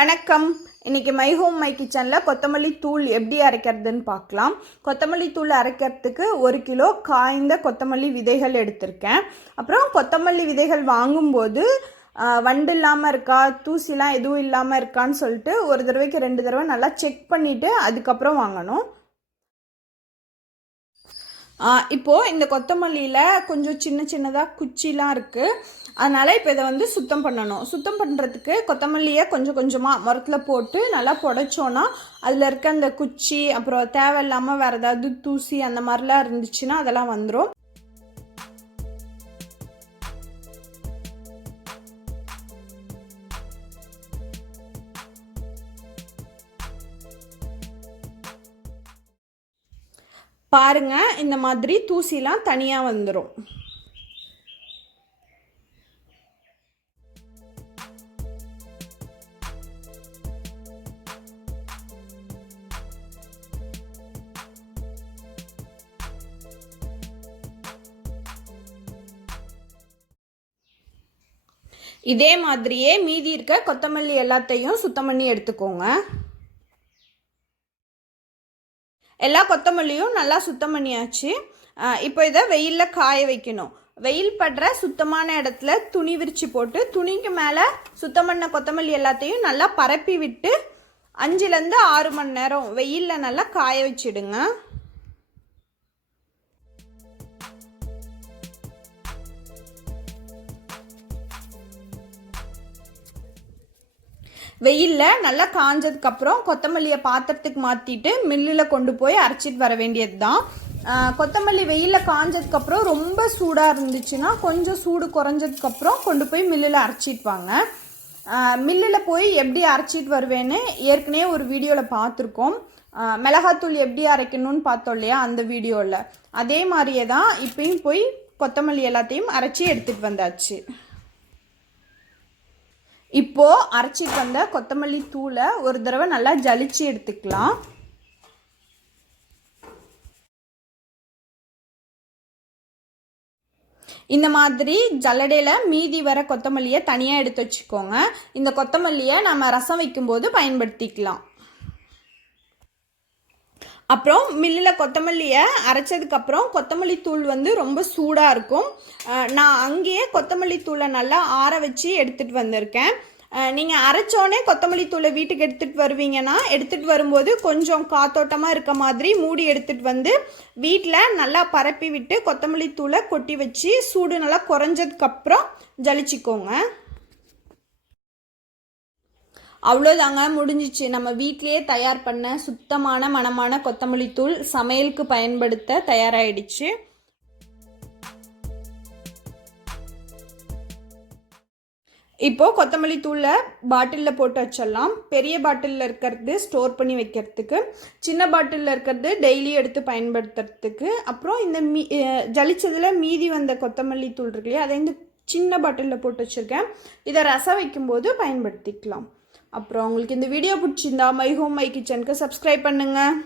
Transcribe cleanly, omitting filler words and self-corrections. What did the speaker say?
வணக்கம். இன்றைக்கி myhome mykitchenல கொத்தமல்லி தூள் எப்படி அரைக்கிறதுன்னு பார்க்கலாம். கொத்தமல்லி தூள் அரைக்கிறதுக்கு 1 கிலோ காய்ந்த கொத்தமல்லி விதைகள் எடுத்திருக்கேன். அப்புறம் கொத்தமல்லி விதைகள் வாங்கும்போது வண்டு இல்லாமல் இருக்கா, தூசிலாம் எதுவும் இல்லாமல் இருக்கான்னு சொல்லிட்டு ஒரு தடவைக்கு 2 தடவை நல்லா செக் பண்ணிவிட்டு அதுக்கப்புறம் வாங்கணும். இப்போது இந்த கொத்தமல்லியில் கொஞ்சம் சின்னதாக குச்சிலாம் இருக்குது. அதனால் இப்போ இதை சுத்தம் பண்ணணும். சுத்தம் பண்ணுறதுக்கு கொத்தமல்லியை கொஞ்சமாக முரத்தில் போட்டு நல்லா புடைச்சோன்னா அதில் இருக்க அந்த குச்சி அப்புறம் தேவையில்லாமல் வேறு ஏதாவது தூசி அந்த மாதிரிலாம் இருந்துச்சுன்னா அதெல்லாம் வந்துடும். பாருங்க, இந்த மாதிரி தூசிலாம் தனியாக வந்துடும். இதே மாதிரியே மீதி இருக்க கொத்தமல்லி எல்லாத்தையும் சுத்தம் பண்ணி எடுத்துக்கோங்க. எல்லா கொத்தமல்லியும் நல்லா சுத்தம் பண்ணியாச்சு. இப்போ இதை வெயிலில் காய வைக்கணும். வெயில் படுற சுத்தமான இடத்துல துணி விரித்து போட்டு துணிக்கு மேலே சுத்தம் பண்ண கொத்தமல்லி எல்லாத்தையும் நல்லா பரப்பி விட்டு 5லேருந்து 6 மணி நேரம் வெயிலில் நல்லா காய வச்சிடுங்க. வெயிலில் நல்லா காஞ்சதுக்கப்புறம் கொத்தமல்லியை பாத்திரத்துக்கு மாற்றிட்டு மில்லில் கொண்டு போய் அரைச்சிட்டு வர வேண்டியது தான். கொத்தமல்லி வெயிலில் காஞ்சதுக்கப்புறம் ரொம்ப சூடாக இருந்துச்சுன்னா கொஞ்சம் சூடு குறைஞ்சதுக்கப்புறம் கொண்டு போய் மில்லில் அரைச்சிட்டு வாங்க. மில்லில் போய் எப்படி அரைச்சிட்டு வருவேன்னு ஏற்கனவே ஒரு வீடியோவில் பார்த்துருக்கோம். மிளகாத்தூள் எப்படி அரைக்கணும்னு பார்த்தோம் இல்லையா, அந்த வீடியோவில். அதே மாதிரியே தான் இப்பயும் போய் கொத்தமல்லி எல்லாத்தையும் அரைச்சி எடுத்துகிட்டு வந்தாச்சு. இப்போது அரைச்சிட்டு வந்த கொத்தமல்லி தூளை ஒரு தடவை நல்லா ஜலிச்சு எடுத்துக்கலாம். இந்த மாதிரி ஜல்லடையில் மீதி வர கொத்தமல்லியை தனியாக எடுத்து வச்சுக்கோங்க. இந்த கொத்தமல்லியை நம்ம ரசம் வைக்கும்போது பயன்படுத்திக்கலாம். அப்புறம் மில்லில் கொத்தமல்லியை அரைச்சதுக்கப்புறம் கொத்தமல்லி தூள் ரொம்ப சூடாக இருக்கும். நான் அங்கேயே கொத்தமல்லி தூளை நல்லா ஆற வச்சு எடுத்துகிட்டு வந்திருக்கேன். நீங்கள் அரைச்சோடனே கொத்தமல்லி தூளை வீட்டுக்கு எடுத்துகிட்டு வருவீங்கன்னா எடுத்துகிட்டு வரும்போது கொஞ்சம் காத்தோட்டமாக இருக்க மாதிரி மூடி எடுத்துகிட்டு வந்து வீட்டில் நல்லா பரப்பி விட்டு கொத்தமல்லி தூளை கொட்டி வச்சு சூடு நல்லா குறைஞ்சதுக்கப்புறம் ஜலிச்சிக்கோங்க. அவ்வளோதாங்க, முடிஞ்சிச்சு. நம்ம வீட்டிலேயே தயார் பண்ண சுத்தமான மணமான கொத்தமல்லி தூள் சமையலுக்கு பயன்படுத்த தயாராகிடுச்சு. இப்போது கொத்தமல்லி தூளை பாட்டிலில் போட்டு வச்சிடலாம். பெரிய பாட்டிலில் இருக்கிறது ஸ்டோர் பண்ணி வைக்கிறதுக்கு, சின்ன பாட்டிலில் இருக்கிறது டெய்லி எடுத்து பயன்படுத்துறதுக்கு. அப்புறம் இந்த ஜலிச்சதில் மீதி வந்த கொத்தமல்லி தூள் இருக்கு இல்லையா, அதை சின்ன பாட்டிலில் போட்டு வச்சுருக்கேன். இதை ரசம் வைக்கும்போது பயன்படுத்திக்கலாம். அப்புறம் உங்களுக்கு இந்த வீடியோ பிடிச்சிருந்தா myhome mykitchenக்கு சப்ஸ்கிரைப் பண்ணுங்கள்.